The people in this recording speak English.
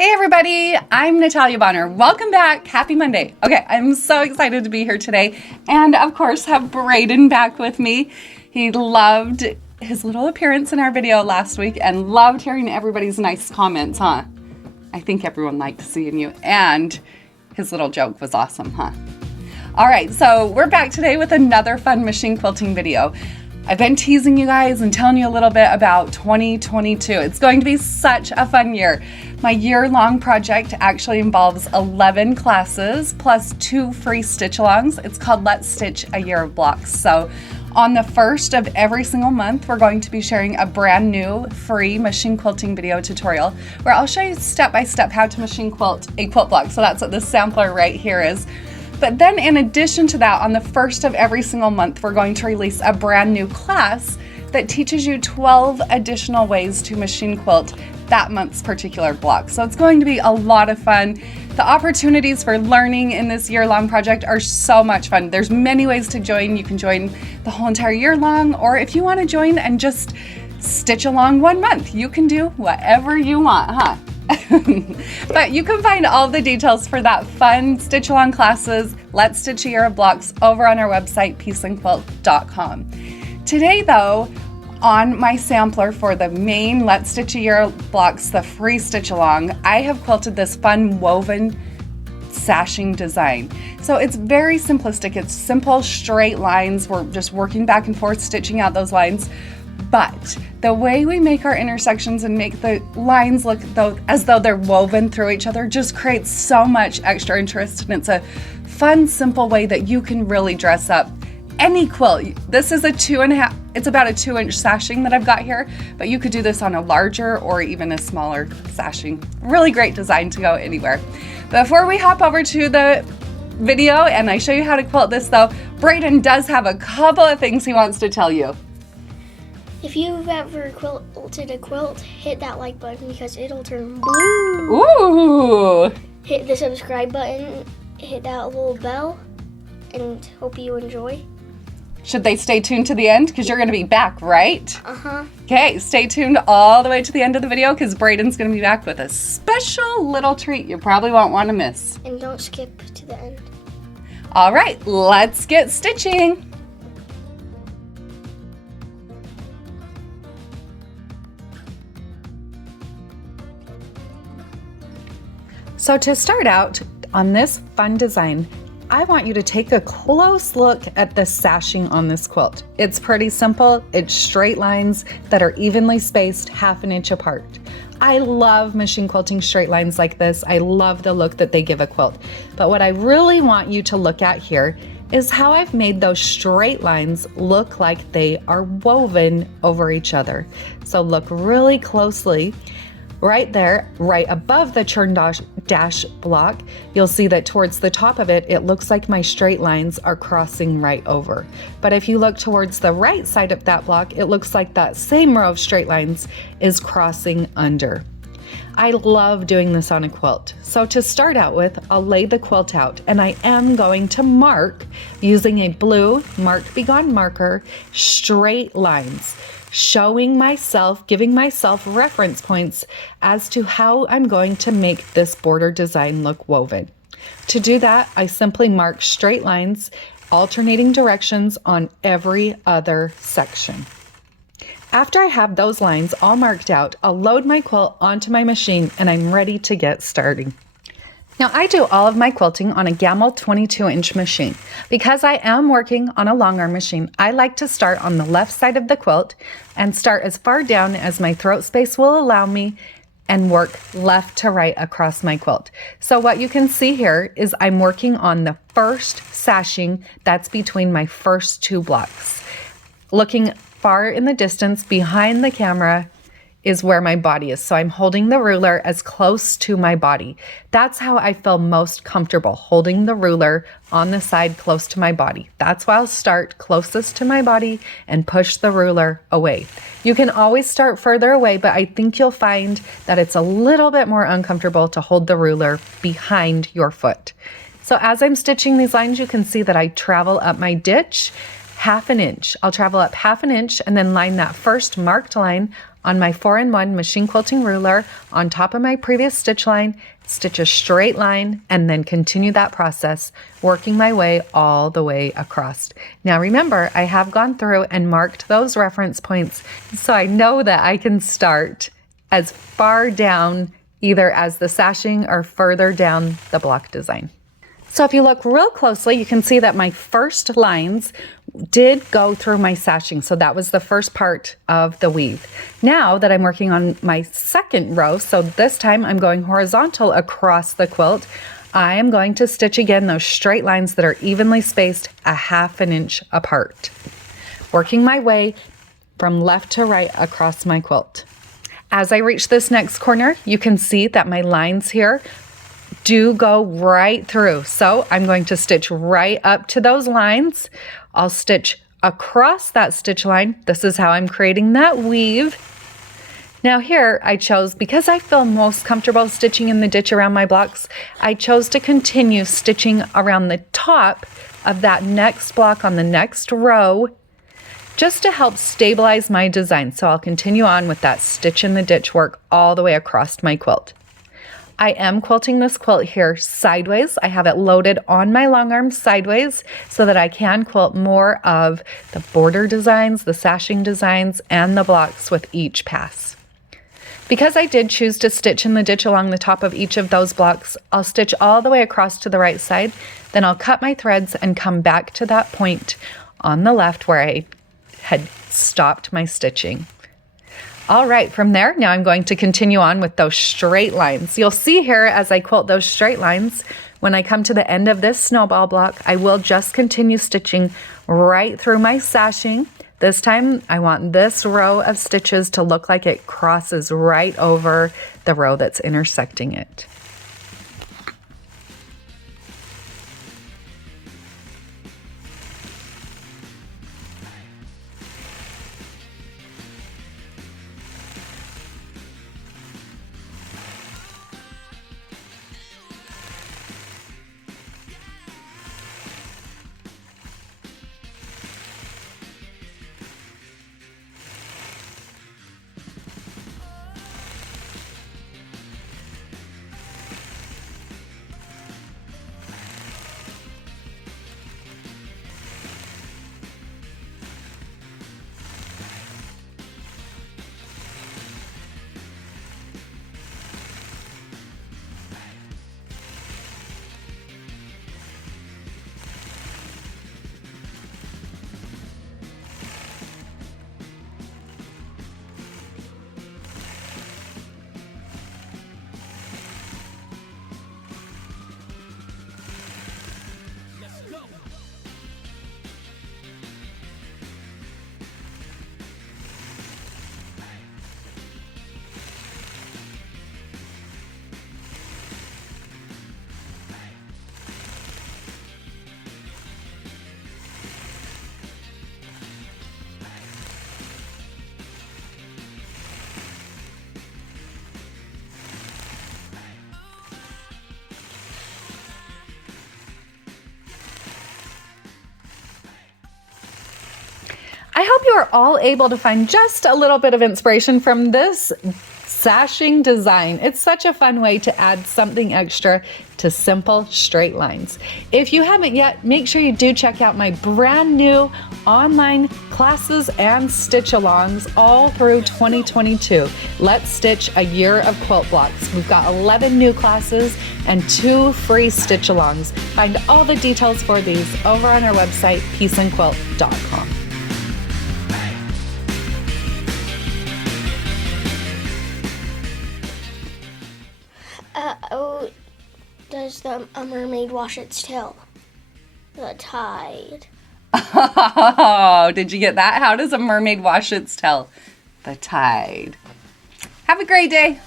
Hey everybody, I'm Natalia Bonner. Welcome back. Happy Monday. Okay, I'm so excited to be here today and of course have Braden back with me. He loved his little appearance in our video last week and loved hearing everybody's nice comments, huh? I think everyone liked seeing you, and his little joke was awesome, huh? All right, so we're back today with another fun machine quilting video. I've been teasing you guys and telling you a little bit about 2022. It's going to be such a fun year. My year-long project actually involves 11 classes plus 2 free stitch-alongs. It's called Let's Stitch a Year of Blocks. So on the first of every single month, we're going to be sharing a brand new free machine quilting video tutorial where I'll show you step-by-step how to machine quilt a quilt block. So that's what this sampler right here is. But then in addition to that, on the first of every single month, we're going to release a brand new class that teaches you 12 additional ways to machine quilt that month's particular block. So it's going to be a lot of fun. The opportunities for learning in this year-long project are so much fun. There's many ways to join. You can join the whole entire year long, or if you want to join and just stitch along 1 month, you can do whatever you want, huh? But you can find all the details for that fun stitch along classes, Let's Stitch a Year of Blocks, over on our website, peaceandquilt.com. Today though, on my sampler for the main Let's Stitch a Year of Blocks, the free stitch along, I have quilted this fun woven sashing design. So it's very simplistic. It's simple straight lines. We're just working back and forth, stitching out those lines. But the way we make our intersections and make the lines look as though they're woven through each other just creates so much extra interest, and it's a fun, simple way that you can really dress up any quilt. This is it's about a 2-inch sashing that I've got here, but you could do this on a larger or even a smaller sashing. Really great design to go anywhere. Before we hop over to the video and I show you how to quilt this though, Braden does have a couple of things he wants to tell you. If you've ever quilted a quilt, hit that like button because it'll turn blue. Ooh! Hit the subscribe button, hit that little bell, and hope you enjoy. Should they stay tuned to the end? Because you're going to be back, right? Uh-huh. Okay, stay tuned all the way to the end of the video because Braden's going to be back with a special little treat you probably won't want to miss. And don't skip to the end. All right, let's get stitching. So to start out on this fun design, I want you to take a close look at the sashing on this quilt. It's pretty simple. It's straight lines that are evenly spaced 1/2 inch apart. I love machine quilting straight lines like this. I love the look that they give a quilt. But what I really want you to look at here is how I've made those straight lines look like they are woven over each other. So look really closely. Right there, right above the churn dash block, you'll see that towards the top of it, it looks like my straight lines are crossing right over. But if you look towards the right side of that block, it looks like that same row of straight lines is crossing under. I love doing this on a quilt. So to start out with, I'll lay the quilt out and I am going to mark using a blue Marked Be Gone marker, straight lines, showing myself, giving myself reference points as to how I'm going to make this border design look woven. To do that, I simply mark straight lines, alternating directions on every other section. After I have those lines all marked out, I'll load my quilt onto my machine and I'm ready to get started. Now I do all of my quilting on a Gammill 22-inch machine. Because I am working on a long arm machine, I like to start on the left side of the quilt and start as far down as my throat space will allow me and work left to right across my quilt. So what you can see here is I'm working on the first sashing that's between my first 2 blocks. Looking far in the distance behind the camera is where my body is. So I'm holding the ruler as close to my body. That's how I feel most comfortable, holding the ruler on the side close to my body. That's why I'll start closest to my body and push the ruler away. You can always start further away, but I think you'll find that it's a little bit more uncomfortable to hold the ruler behind your foot. So as I'm stitching these lines, you can see that I travel up my ditch, 1/2 inch. I'll travel up 1/2 inch and then line that first marked line on my 4-in-1 machine quilting ruler on top of my previous stitch line, stitch a straight line, and then continue that process, working my way all the way across. Now remember, I have gone through and marked those reference points, so I know that I can start as far down either as the sashing or further down the block design. So if you look real closely, you can see that my first lines did go through my sashing. So that was the first part of the weave. Now that I'm working on my second row, so this time I'm going horizontal across the quilt, I am going to stitch again those straight lines that are evenly spaced 1/2 inch apart, working my way from left to right across my quilt. As I reach this next corner, you can see that my lines here do go right through. So I'm going to stitch right up to those lines. I'll stitch across that stitch line. This is how I'm creating that weave. Now here I chose, because I feel most comfortable stitching in the ditch around my blocks, I chose to continue stitching around the top of that next block on the next row, just to help stabilize my design. So I'll continue on with that stitch in the ditch work all the way across my quilt. I am quilting this quilt here sideways. I have it loaded on my long arm sideways so that I can quilt more of the border designs, the sashing designs, and the blocks with each pass. Because I did choose to stitch in the ditch along the top of each of those blocks, I'll stitch all the way across to the right side, then I'll cut my threads and come back to that point on the left where I had stopped my stitching. All right, from there, now I'm going to continue on with those straight lines. You'll see here as I quilt those straight lines, when I come to the end of this snowball block, I will just continue stitching right through my sashing. This time, I want this row of stitches to look like it crosses right over the row that's intersecting it. I hope you are all able to find just a little bit of inspiration from this sashing design. It's such a fun way to add something extra to simple straight lines. If you haven't yet, make sure you do check out my brand new online classes and stitch alongs all through 2022. Let's stitch a year of quilt blocks. We've got 11 new classes and 2 free stitch alongs. Find all the details for these over on our website, peaceandquilt.com. Oh, does a mermaid wash its tail? The tide. Oh, did you get that? How does a mermaid wash its tail? The tide. Have a great day.